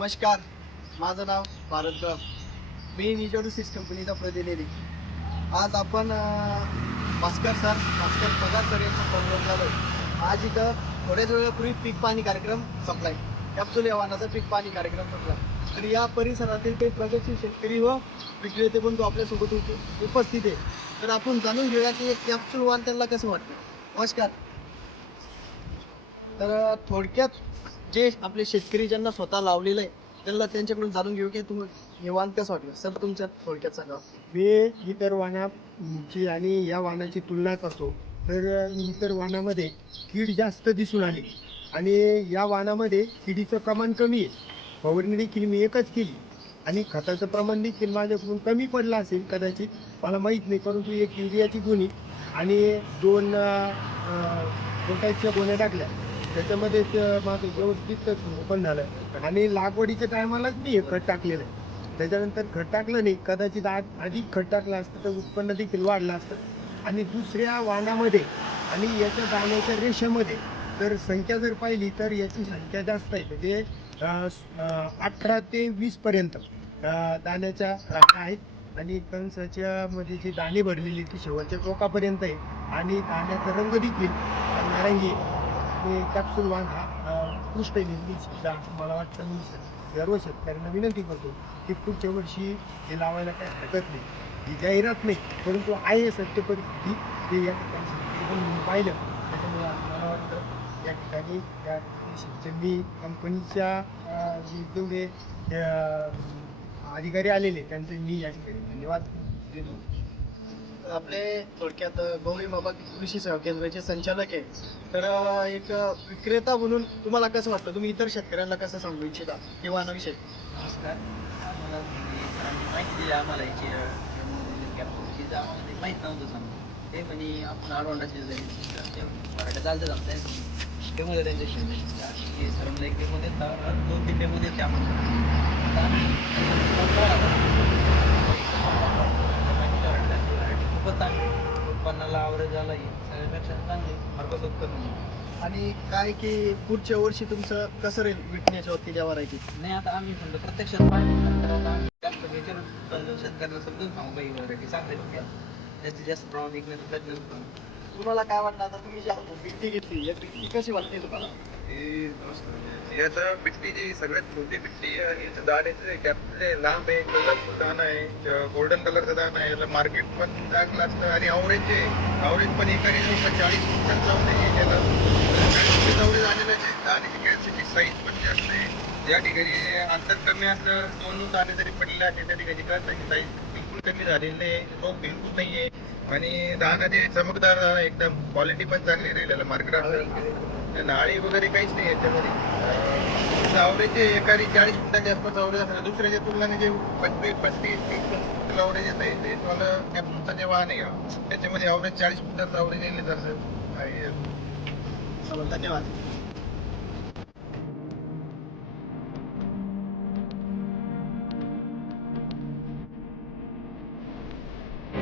नमस्कार माझं नाव भारत गम मी निजोडुसिस कंपनीचा प्रतिनिधी. आज आपण भास्कर सर भास्कर पगार सर यांचा फोनवर झालो आज इथं थोड्याच वेळापूर्वी पीक पाणी कार्यक्रम संपलाय. कॅप्सूल आव्हानाचा पीक पाणी कार्यक्रम संपला तर या परिसरातील काही प्रगतशील शेतकरी व विक्रेते बंधू आपल्यासोबत होते उपस्थित आहे तर आपण जाणून घेऊया की कॅप्सूल वाहन त्यांना कसं वाटतं? नमस्कार. तर थोडक्यात जे आपले शेतकरी ज्यांना स्वतः लावलेलं आहे त्यांना त्यांच्याकडून जाणून घेऊ की तुम्ही हे वाहन कसं वाटलं? सर तुमच्या थोडक्यात सांगा. मी इतर वाहनाची आणि या वाहनाची तुलना करतो तर इतर वाहनामध्ये कीड जास्त दिसून आली आणि या वाहनामध्ये किडीचं प्रमाण कमी आहे. फवारणी देखील मी एकच केली आणि खताचं प्रमाण देखील माझ्याकडून कमी पडलं असेल कदाचित मला माहीत नाही परंतु एक युरियाची गुणी आणि दोन पोटाच्या गोण्या टाकल्या. त्याच्यामध्ये ते माझं व्यवस्थित ओपन झालं आणि लागवडीच्या टायमालाच मी हे खत टाकलेलं आहे. त्याच्यानंतर खत टाकलं नाही कदाचित आज अधिक खत टाकलं असतं तर उत्पन्न देखील वाढलं असतं. आणि दुसऱ्या वाहनामध्ये आणि याच्या दाण्याच्या रेषेमध्ये तर संख्या जर पाहिली तर याची संख्या जास्त आहे. म्हणजे अठरा ते वीसपर्यंत दाण्याच्या आहेत. आणि कंसाच्या मध्ये जी दाणे भरलेली ती शेवटच्या टोकापर्यंत आहे. आणि दाण्याचा रंग देखील नारंगी ते कॅप्सूल वाहन हा अं, उत्कृष्ट निर्मितीचा मला वाटतं मी सर्व शेतकऱ्यांना विनंती करतो की पुढच्या वर्षी हे लावायला काही हरकत नाही. ही जाहिरात नाही परंतु आहे सत्य परिस्थिती. ते या ठिकाणी पाहिलं. त्याच्यामुळे मला वाटतं या ठिकाणी त्या मी कंपनीच्या जे जेवढे अधिकारी आलेले त्यांचे मी या ठिकाणी धन्यवाद देतो. आपले थोडक्यात अं, गौरी बाबा कृषी केंद्राचे संचालक आहे. तर एक विक्रेता म्हणून तुम्हाला कसं वाटतं? तुम्ही इतर शेतकऱ्यांना कसं सांगू इच्छिता? किंवा वाहनाविषयी नमस्कार. आम्हाला माहिती दिली आम्हाला याची आम्हाला माहीत नव्हतं सांगू ते म्हणे आपण आडवंडाचे जाईल मराठा चालतं आमच्या त्यामुळे त्यांच्या हे सर मला एक डेमो देतात. दोन तीन डेमो देते आम्हाला आता आम्ही variety खूपच चांगली उत्पन्नाला आवरेज झाला आहे. सगळ्यापेक्षा चांगली उत्पन्न आणि काय की पुढच्या वर्षी तुमचं कसं राहील विकण्याच्या वरती ज्या व्हरायटी? नाही आता आम्ही प्रत्यक्षात जास्त विचारून पण शेतकऱ्यांना समजून सांगू जास्तीत जास्त प्रमाणात विकण्याचा प्रयत्न तुम्हाला काय वाटतं? आता तुम्ही जी बिट्टी घेतली? या कशी वाटते तुम्हाला? याचा म्हणजे बिट्टी जी सगळ्यात मोठी बिट्टी आहे याचं कॅपले लांब आहे कलरफुल दाणं आहे गोल्डन कलरचं दाणं आहे याला मार्केट पण चांगलं असतं आणि अवरेज आहे. अवरेज पण एका दिवसात चाळीस क्विंटल जाऊन आहे त्याला अवरेज आलेलं आहे. दाण्याची कॅल्सीची साईज पण जास्त आहे. ज्या ठिकाणी अंतर कमी असलं दोन दाणे जरी पडले असते त्या ठिकाणी कळतं साईज बिलकुल कमी झालेली नाही रोग बिलकुल नाही आहे. आणि दाणा जे चमकदार दाणा एकदम. क्वालिटी पण चांगली राहिलेलं मार्केट नाळी वगैरे काहीच नाही याच्यामध्ये. अवरेज एखादी चाळीस मिनिटाच्या आसपास अवरेज असतं. दुसऱ्याच्या तुलनेने जे पंचवीस पस्तीस तीस अवरेज येत आहे ते तुम्हाला त्या जे वाहन आहे. का, त्याच्यामध्ये अवरेज चाळीस मिनिटाचं अवरेज येईल जसं आहे हो, धन्यवाद.